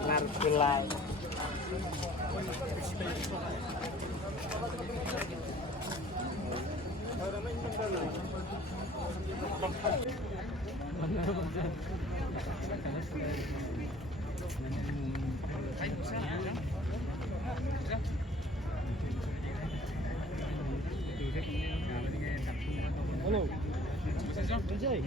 Nargilai. Halo. Enjoy.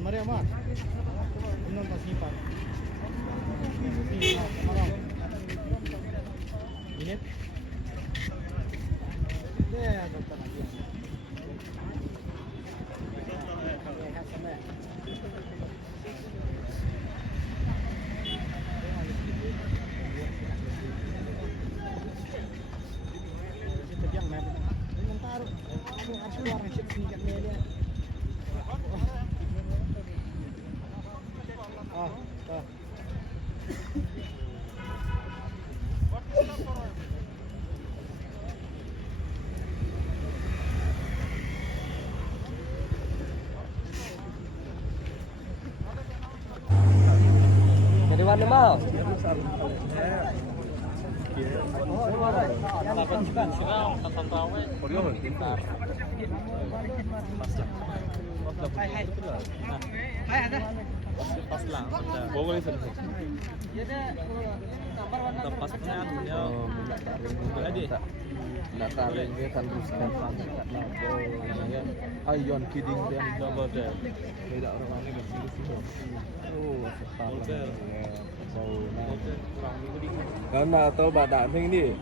Mari amat. Minum tas simpan. Ini. Ya, dokter lagi. Dari mana mau? Pas lang. Boleh sih. Tepasnya ada. Nataling dia kan terus kan ayon kidding dan double deh. Tidak orang ini di sini. Oh, sekali. Karena atau badan ini.